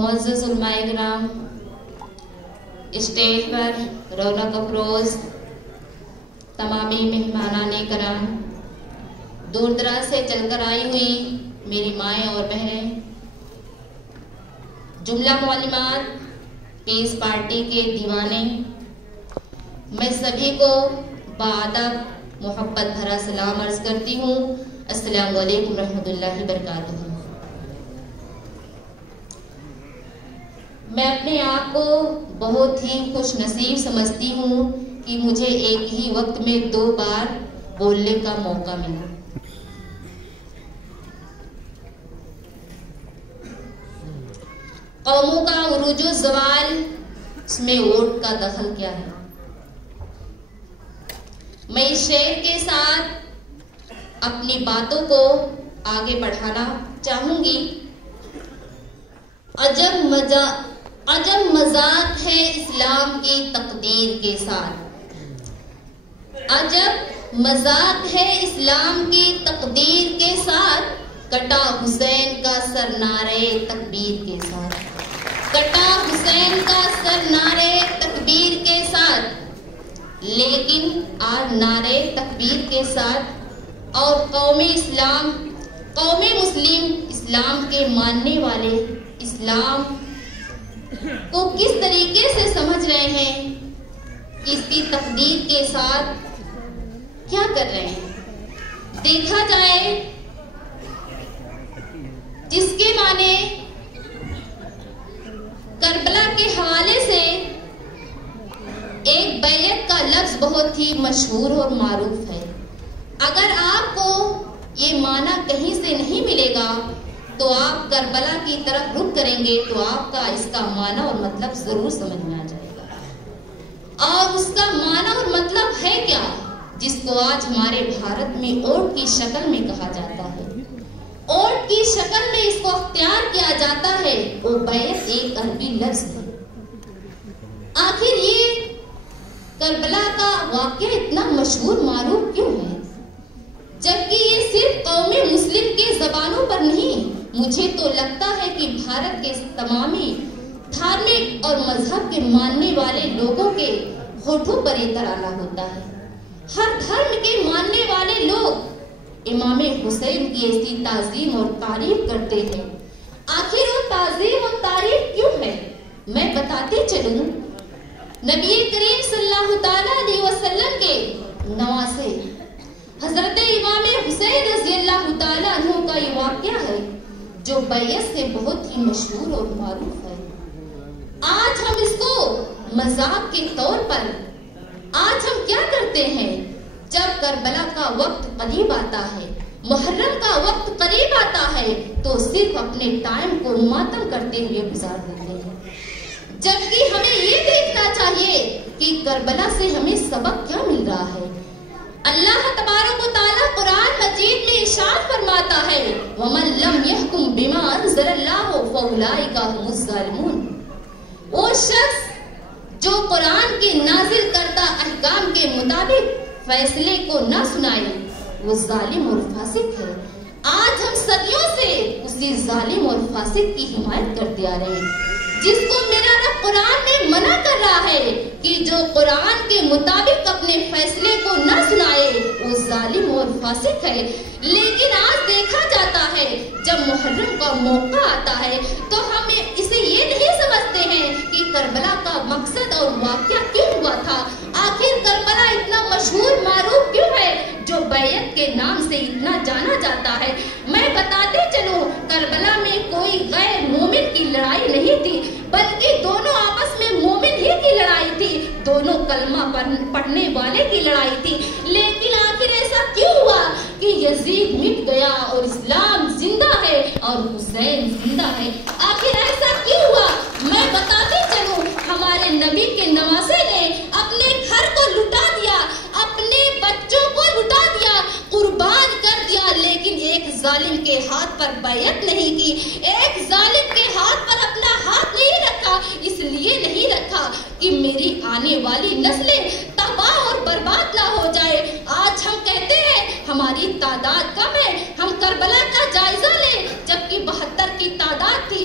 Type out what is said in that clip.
معزز علماء کرام، اسٹیج پر رونق افروز تمامی مہمانان کرام، دور دراز سے چل کر آئی ہوئی میری مائیں اور بہنیں، جملہ معلمات، پیس پارٹی کے دیوانے، میں سبھی کو بادب محبت بھرا سلام عرض کرتی ہوں۔ السلام علیکم ورحمۃ اللہ وبرکاتہ۔ میں اپنے آپ کو بہت ہی خوش نصیب سمجھتی ہوں کہ مجھے ایک ہی وقت میں 2 بار بولنے کا موقع ملا۔ قوموں کا عروج و زوال، اس میں ووٹ کا دخل کیا ہے؟ میں اس شعر کے ساتھ اپنی باتوں کو آگے بڑھانا چاہوں گی۔ عجب مذاق ہے اسلام کی تقدیر کے ساتھ، عجب مذاق ہے اسلام کی تقدیر کے ساتھ، کٹا حسین کا سر نعرے تکبیر کے ساتھ، کٹا حسین کا سر نعرے تکبیر کے ساتھ، لیکن آج نعرے تکبیر کے ساتھ اور قوم مسلم اسلام کے ماننے والے اسلام کو کس طریقے سے سمجھ رہے ہیں، اس کی تقدیر کے ساتھ کیا کر رہے ہیں؟ دیکھا جائے جس کے معنی کربلا کے حوالے سے ایک بیعت کا لفظ بہت ہی مشہور اور معروف ہے۔ اگر آپ کو یہ معنی کہیں سے نہیں ملے گا تو آپ کربلا کی طرف رخ کریں گے تو آپ کا اس کا معنی اور مطلب ضرور سمجھ میں آ جائے گا۔ اور اس کا معنی اور مطلب ہے کیا، جس کو آج ہمارے بھارت میں اونٹ کی شکل میں کہا جاتا ہے، اونٹ کی شکل میں اس کو اختیار کیا جاتا ہے، وہ بیعت ایک عربی لفظ ہے۔ آخر یہ کربلا کا واقعہ اتنا مشہور معروف کیوں ہے، جبکہ یہ صرف قوم مسلم کے زبانوں پر نہیں، مجھے تو لگتا ہے کہ بھارت کے تمامی دھارمک اور مذہب کے ماننے والے لوگوں کے ہونٹوں پر یہ ترانہ ہوتا ہے۔ ہر دھرم کے ماننے والے لوگ امام حسین کی ایسی تعظیم اور تعریف کرتے ہیں۔ آخر وہ تعظیم اور تعریف کیوں ہے، میں بتاتے چلوں۔ نبی کریم صلی اللہ تعالی علیہ وسلم کے نواسے حضرت امام حسین رضی اللہ تعالی عنہ کا یہ واقعہ ہے جو بیعت سے بہت ہی مشہور اور معروف ہے۔ آج ہم اس کو مذاق کے طور پر آج ہم کیا کرتے ہیں، جب کربلا کا وقت قریب آتا ہے، محرم کا وقت قریب آتا ہے تو صرف اپنے ٹائم کو ماتم کرتے ہوئے گزار دیتے ہیں، جبکہ ہمیں یہ دیکھنا چاہیے کہ کربلا سے ہمیں سبق کیا مل رہا ہے۔ اللہ تبارک و تعالی قرآن مجید میں ارشاد فرماتا ہے وَمَن لَّمْ يَحْكُمْ بِمَا أَنزَلَ اللَّهُ فَأُولَٰئِكَ هُمُ الظَّالِمُونَ۔ وہ شخص جو قرآن کے نازل کردہ احکام کے مطابق فیصلے کو نہ سنائے وہ ظالم اور فاسق ہے۔ آج ہم صدیوں سے اسی ظالم اور فاسق کی حمایت کرتے آ رہے ہیں، جس کو میرا رب قرآن میں منع کر رہا ہے کہ جو قرآن کے مطابق اپنے فیصلے کو نہ سنائے وہ ظالم اور فاسق ہے۔ لیکن آج دیکھا جاتا ہے جب محرم کا موقع آتا ہے تو ہم اسے یہ نہیں سمجھتے ہیں کہ کربلا کا مقصد اور واقعہ کیوں ہوا تھا، آخر کربلا اتنا مشہور معروف کیوں ہے جو بیعت کے نام سے اتنا جانا جاتا ہے۔ میں بتاتے چلوں کربلا میں کوئی غیر مومن کی لڑائی نہیں تھی، بلکہ دونوں آپس میں مومن ہی کی لڑائی تھی، دونوں کلمہ پڑھنے والے کی لڑائی تھی۔ لیکن آخر ایسا کیوں ہوا کہ یزید مٹ گیا اور اسلام زندہ ہے اور حسین زندہ ہے؟ آخر ایسا کیوں ہوا؟ میں بتاتے چلوں ہمارے نبی کے نواسے نے اپنے گھر کو لٹا دیا، اپنے بچوں کو لٹا دیا، قربان کر دیا، لیکن ایک ظالم کے ہاتھ پر بیعت نہیں کی، ایک ظالم کے ہاتھ پر اپنا ہاتھ نہیں رکھا۔ اس لیے نہیں رکھا کہ میری آنے والی نسلیں تباہ اور برباد نہ ہو جائے۔ آج ہم کہتے ہیں ہماری تعداد کم ہے، ہم کربلا کا جائزہ لیں، جبکہ 72 کی تعداد تھی،